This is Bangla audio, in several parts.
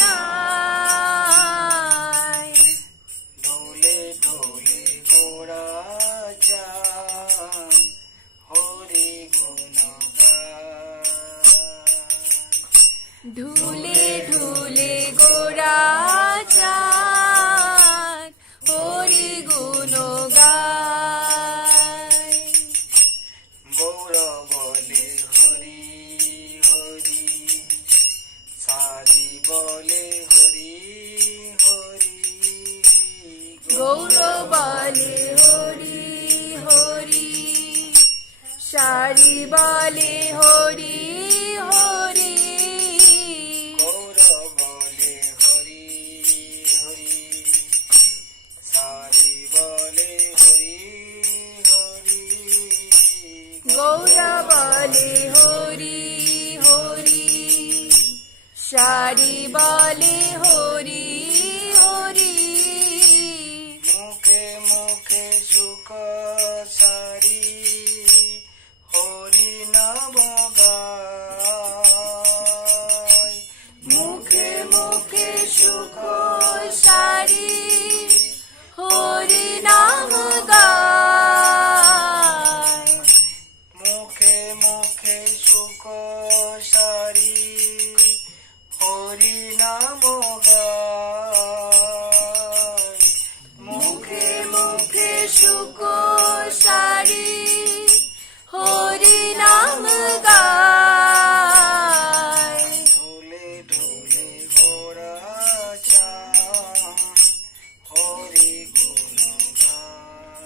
নাই। ঢোলে ঢোলে গোরা চান হরি গুণ গায়। ঢুলে ঢুলে গোরা চাঁদ হরি গুণ গায়। গৌর বলে হরি হরি সারি বলে হরি হরি। গৌর বলে হরি হরি সারি বলে হরি হরি। গৌর বলে হরি হরি সারি বলে হরি হরি। গৌর বলে হরি হরি সারি বলে হরি হরি। মুখে মুখে সুখ সারি হরি নাম গায়। মুখে মুখে সুখ সারি হরি নাম গায়। মুখে মুখে সুখ সারি হরি নাম গায়। মুখে মুখে সুখ সারি হরি নাম গায়। ঢোলে ঢোলে গোরা চান হরি গুণ গায়।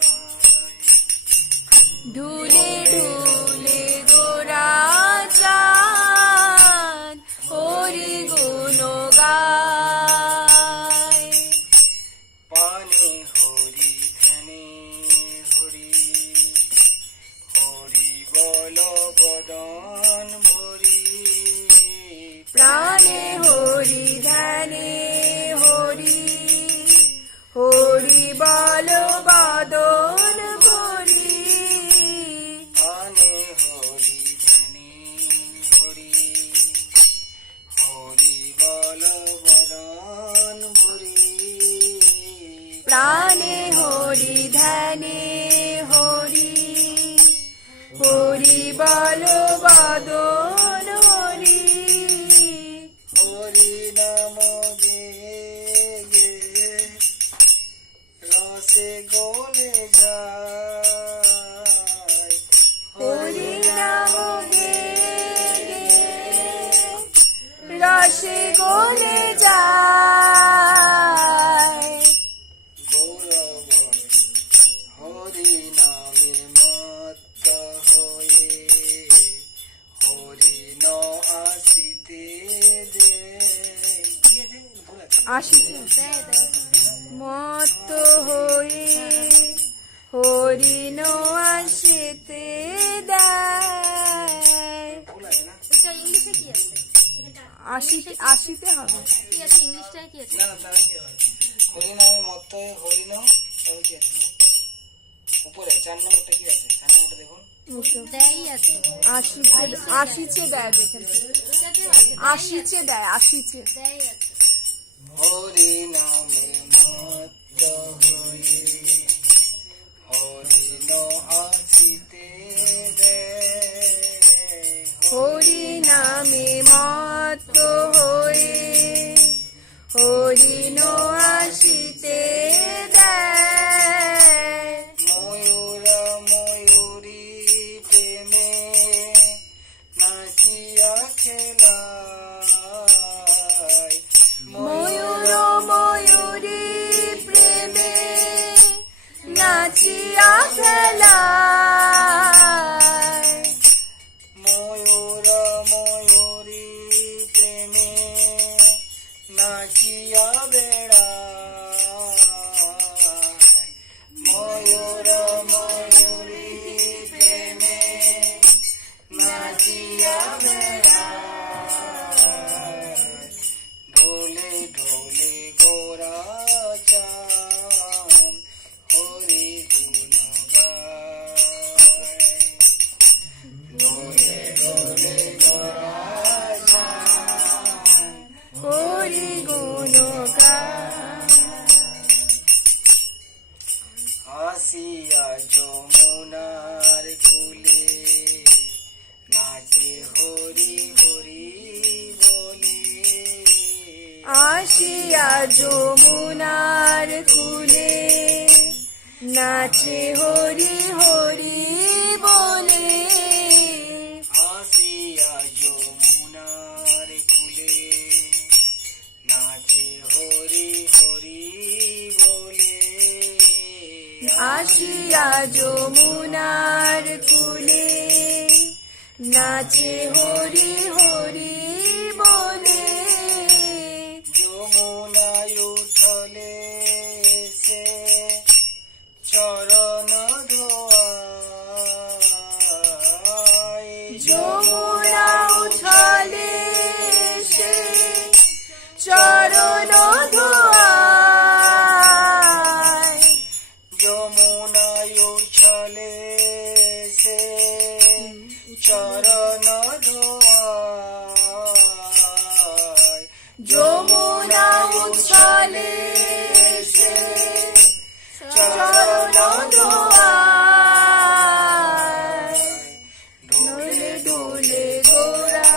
ঢুলে ঢুলে গোরা চাঁদ হরি গুণ গায়। পানি হরি ধ্যানে হরি হরি বল বদন ভরি। প্রাণে হরি ধ্যানে হরি হরি বল বাদন ভরি। পানে হরি ধ্যানে হরি হরি বল বদন ভরি। প্রাণে হরি ধ্যানে হরি হরি বল বাদন হরি। হরি নাম গে গে রসে গলে যায়। হরি নাম গে গে রসে গলে যায়। গৌরব হরি নামে মত্ত হয়ে হরি ন আসিতে দে। আসিছে মত হয়ে হরিণ আসিতে দেয়। ভুল আছে না? ইংলিশে কি আছে? আসিতে হবে। কি আছে ইংলিশটায় কি আছে? না না তারা কি হয়? হরি নামে মত্ত হয়ে হরি ন তবে কি আছে? উপরে 4 নম্বরটা কি আছে? 4 নম্বরটা দেখুন। দেয়ই আছে। আসিছে দেয় দেখেন। এটাতেও আছে। আসিছে দেয় আসিছে। দেয়ই আছে। হরি নামে মত্ত হয়ে হরি ন আসিতে দে। হরি নামে মত হয়ে হরিণ আসিতে দেয়। ময়ূর ময়ূরী প্রেমে নাচিয়া খেলায়। ময়ূর ময়ূরী প্রেমে নাচিয়া খেলায়। ময়ূর ময়ূরী প্রেমে নাচিয়া বেড়ায়। ময়ূর ময়ূরী প্রেমে নাচিয়া বেড়ায়। ঢোলে ঢোলে গোরা চান হরি গুণ গায়। আসিয়া যমুনার কুলে নাচে হরি হরি বলে আসিয়া যমুনার কুলে নাচে হরি হরি বলে আসিয়া যমুনার কুলে নাচে হরি হরি বলে আসিয়া যমুনার কুলে নাচে হরি হরি বলে যমুনায় উঠলে সে চরণ ধোয়ায় যমুনা উছলে সে চরণ ধোয়ায় যমুনায় উছলে সে চরণ ধোয়ায় যমুনা উছলে সে চরণ ধোয়ায় ডোলে ডোলে গোরা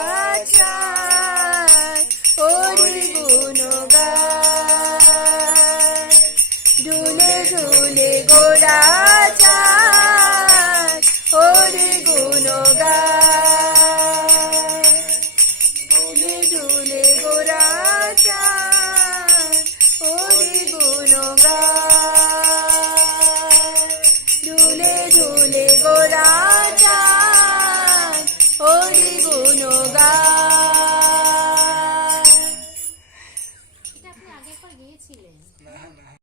চায় হরি গুণ গায় ডোলে ডোলে গোরা চায় হরি গুণ গায় ডোলে ডোলে গোরা চায় হরি গুণ গায় ডোলে ডোলে গোরা চায় হরি গুণ গায়। এটা আপনি আগে একবার গিয়েছিলেন। না না